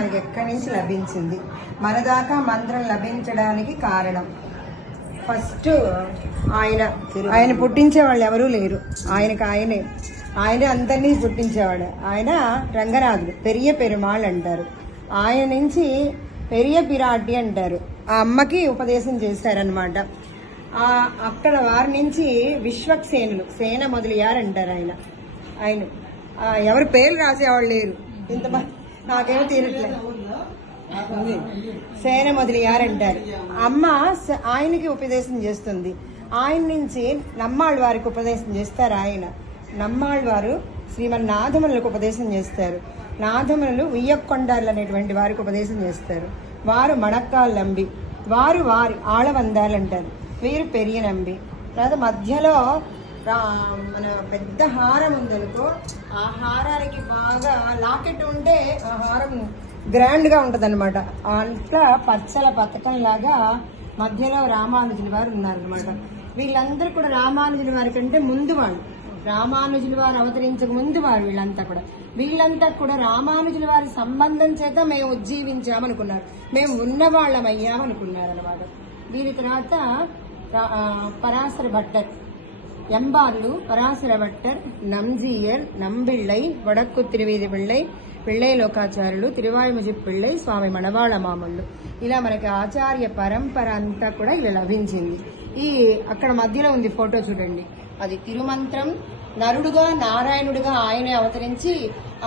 మనకి ఎక్కడి నుంచి లభించింది, మన దాకా మంత్రం లభించడానికి కారణం ఫస్ట్ ఆయన పుట్టించే వాళ్ళు ఎవరూ లేరు, ఆయనే అందరినీ పుట్టించేవాడు. ఆయన రంగనాథుడు, పెరియ పెరుమాళ్ అంటారు. ఆయన నుంచి పెరియ పిరాటి అంటారు. ఆ అమ్మకి ఉపదేశం చేశారనమాట. అక్కడ వారి నుంచి విశ్వక్సేనులు, సేన మొదలయ్యారంటారు. ఆయన ఎవరి పేర్లు రాసేవాళ్ళు లేరు, ఇంతమంది నాకేమో తీరట్లేదు. సేన మొదలయ్యారంటారు. అమ్మ ఆయనకి ఉపదేశం చేస్తుంది. ఆయన నుంచి నమ్మాళ్ళ వారికి ఉపదేశం చేస్తారు. ఆయన నమ్మాళ్ళ వారు శ్రీమన్నాథములకు ఉపదేశం చేస్తారు. నాథములు ఉయ్యకొండాలు అనేటువంటి వారికి ఉపదేశం చేస్తారు. వారు మణక్కాలు నంబి, వారి ఆళవందాలంటారు. వీరు పెరియ నంబి. తర్వాత మధ్యలో మన పెద్ద హారం ఉందనుకో, ఆ హారానికి బాగా లాకెట్ ఉంటే ఆ హారం గ్రాండ్ గా ఉంటది అనమాట. అట్లా పచ్చల పథకం లాగా మధ్యలో రామానుజుల వారు ఉన్నారనమాట. వీళ్ళందరూ కూడా రామానుజుల వారి కంటే ముందు వాళ్ళు, రామానుజుల వారు అవతరించక ముందు వారు. వీళ్ళంతా కూడా రామానుజుల వారి సంబంధం చేత మేము ఉజ్జీవించామనుకున్నారు, మేము ఉన్నవాళ్ళమయ్యామనుకున్నారు అనమాట. వీరి తర్వాత పరాశర భట్టర్, ఎంబార్లు, పరాశర భట్టర్, నంజీయర్, నంబిళ్ళై, వడక్కు తిరువీధి పిళ్ళై, పిళ్ళై లోకాచార్యులు, తిరువాయుముజి పిళ్ళై, స్వామి మణవాళ మామళ్ళు. ఇలా మనకి ఆచార్య పరంపర అంతా కూడా ఇలా లభించింది. అక్కడ మధ్యలో ఉంది ఫోటో చూడండి, అది తిరుమంత్రం. నరుడుగా నారాయణుడిగా ఆయనే అవతరించి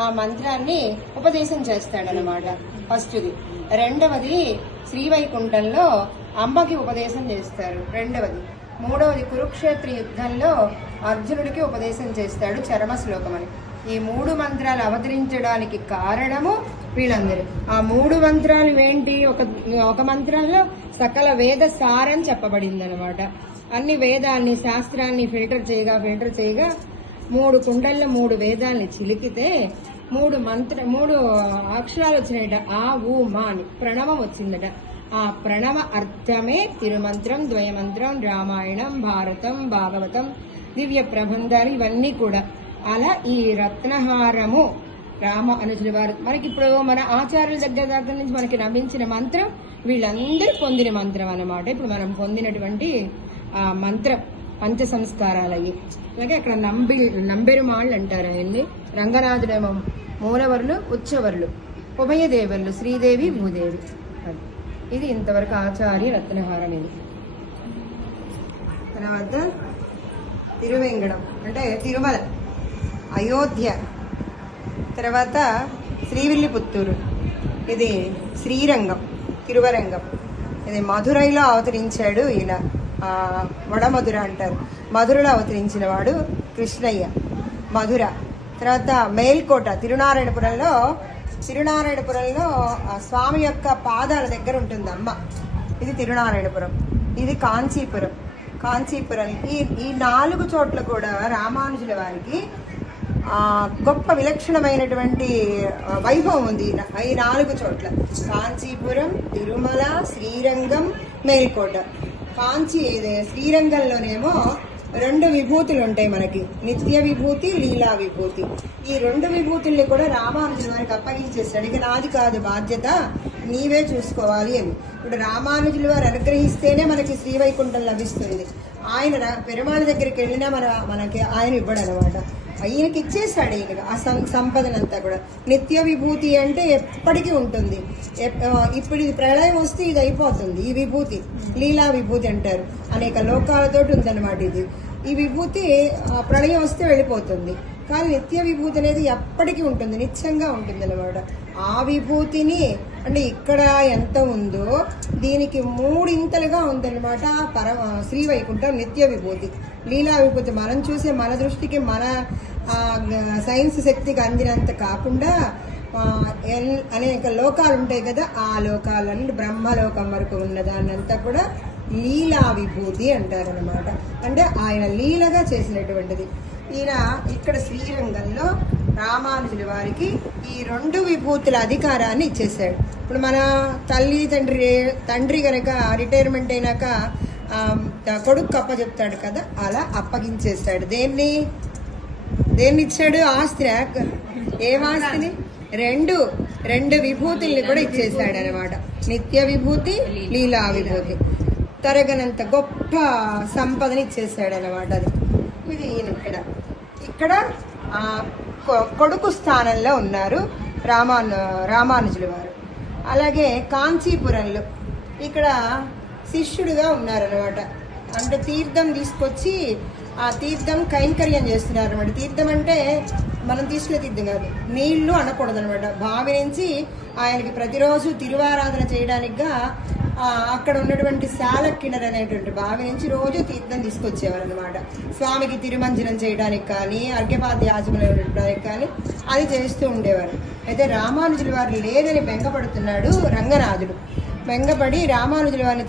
ఆ మంత్రాన్ని ఉపదేశం చేస్తాడనమాట. ఫస్ట్ది. రెండవది శ్రీవైకుంఠంలో అమ్మకి ఉపదేశం చేస్తారు. మూడవది కురుక్షేత్ర యుద్ధంలో అర్జునుడికి ఉపదేశం చేస్తాడు చరమశ్లోకం అని. ఈ 3 మంత్రాలు అవతరించడానికి కారణము వీళ్ళందరూ. ఆ 3 మంత్రాలు ఏంటి? ఒక మంత్రంలో సకల వేద సారం చెప్పబడింది అనమాట. అన్ని వేదాన్ని, శాస్త్రాన్ని ఫిల్టర్ చేయగా 3 కుండల్లో 3 వేదాల్ని చిలికితే 3 అక్షరాలు వచ్చినాయట. ఆ ఊ మా అని ప్రణవం వచ్చిందట. ఆ ప్రణవ అర్థమే తిరుమంత్రం, ద్వయమంత్రం, రామాయణం, భారతం, భాగవతం, దివ్య ప్రబంధాలు ఇవన్నీ కూడా. అలా ఈ రత్నహారము రామానుజుల వారు మనకి ఇప్పుడు మన ఆచార్యుల దగ్గర నుంచి మనకి లభించిన మంత్రం వీళ్ళందరూ పొందిన మంత్రం అన్నమాట. ఇప్పుడు మనం పొందినటువంటి ఆ మంత్రం పంచ సంస్కారాలయ్యి. అలాగే అక్కడ నంబెరుమాళ్ళు అంటారు ఆయన్ని. రంగనాథుడేమో మూలవరులు, ఉచ్చవరులు, ఉభయదేవరులు, శ్రీదేవి, భూదేవి. ఇది ఇంతవరకు ఆచార్య రత్నహారం. ఇది తర్వాత తిరువేంగడం అంటే తిరుమల, అయోధ్య, తర్వాత శ్రీవిల్లిపుత్తూరు, ఇది శ్రీరంగం, తిరువరంగం. ఇది మధురైలో అవతరించాడు ఈయన, వడమధుర అంటారు. మధురలో అవతరించిన వాడు కృష్ణయ్య, మధుర. తర్వాత మేల్కోట, తిరునారాయణపురంలో స్వామి యొక్క పాదాల దగ్గర ఉంటుంది అమ్మ. ఇది తిరునారాయణపురం. ఇది కాంచీపురం. ఈ 4 చోట్ల కూడా రామానుజుల వారికి గొప్ప విలక్షణమైనటువంటి వైభవం ఉంది. ఈ 4 చోట్ల కాంచీపురం, తిరుమల, శ్రీరంగం, మేల్కోట. శ్రీరంగంలోనేమో 2 విభూతులు ఉంటాయి మనకి, నిత్య విభూతి, లీలా విభూతి. ఈ 2 విభూతుల్ని కూడా రామానుజుల వారికి అప్పగించేస్తాడు. ఇక నాది కాదు బాధ్యత, నీవే చూసుకోవాలి అని. ఇప్పుడు రామానుజుల వారు అనుగ్రహిస్తేనే మనకి శ్రీవైకుంఠం లభిస్తుంది. ఆయన పెరుమాళ దగ్గరికి వెళ్ళినా మనకి ఆయన ఇవ్వడు అనమాట. ఈయనకి ఇచ్చేస్తాడు. ఈయన ఆ సంపదనంతా కూడా. నిత్య విభూతి అంటే ఎప్పటికీ ఉంటుంది. ఇప్పుడు ఇది ప్రళయం వస్తే ఇది అయిపోతుంది. ఈ విభూతి లీలా విభూతి అంటారు. అనేక లోకాలతోటి ఉందన్నమాట. ఈ విభూతి ప్రళయం వస్తే వెళ్ళిపోతుంది. కానీ నిత్య విభూతి అనేది ఎప్పటికీ ఉంటుంది, నిత్యంగా ఉంటుంది అన్నమాట. ఆ విభూతిని అంటే ఇక్కడ ఎంత ఉందో దీనికి 3 ఇంతలుగా ఉందన్నమాట. శ్రీవైకుంఠం నిత్య విభూతి. లీలా విభూతి మనం చూసే మన దృష్టికి, మన సైన్స్ శక్తికి అందినంత కాకుండా అనేక లోకాలు ఉంటాయి కదా, ఆ లోకాలన్నీ బ్రహ్మలోకం వరకు ఉన్నదాన్నంతా కూడా లీలా విభూతి అంటారనమాట. అంటే ఆయన లీలగా చేసినటువంటిది. ఈయన ఇక్కడ శ్రీరంగంలో రామానుజుల వారికి ఈ 2 విభూతుల అధికారాన్ని ఇచ్చేసాడు. ఇప్పుడు మన తండ్రి కనుక రిటైర్మెంట్ అయినాక కొడుకు అప్పచెప్తాడు కదా, అలా అప్పగించేస్తాడు. దేన్ని ఇచ్చాడు? ఆస్తి. ఏం ఆస్తిని? 2 2 విభూతుల్ని కూడా ఇచ్చేసాడు అనమాట. నిత్య విభూతి, లీలా విభూతి, తరగనంత గొప్ప సంపదని ఇచ్చేసాడు అనమాట. అది ఇది ఇక్కడ కొడుకు స్థానంలో ఉన్నారు రామానుజుల వారు. అలాగే కాంచీపురంలో ఇక్కడ శిష్యుడిగా ఉన్నారనమాట. అంటే తీర్థం తీసుకొచ్చి ఆ తీర్థం కైంకర్యం చేస్తున్నారు అనమాట. తీర్థం అంటే మనం తీసుకునే తీర్థం కాదు, నీళ్లు అనకూడదు అనమాట. బావి నుంచి ఆయనకి ప్రతిరోజు తిరువారాధన చేయడానికిగా అక్కడ ఉన్నటువంటి శాలక్కిణర్ అనేటువంటి బావి నుంచి రోజు తీర్థం తీసుకొచ్చేవారు అనమాట. స్వామికి తిరుమంజనం చేయడానికి కానీ, అర్ఘ్యపాద్యాచమనం ఇవ్వడానికి కానీ అది చేస్తూ ఉండేవారు. అయితే రామానుజుల వారు లేదని బెంగపడుతున్నాడు రంగనాథుడు. బెంగపడి రామానుజుల వారిని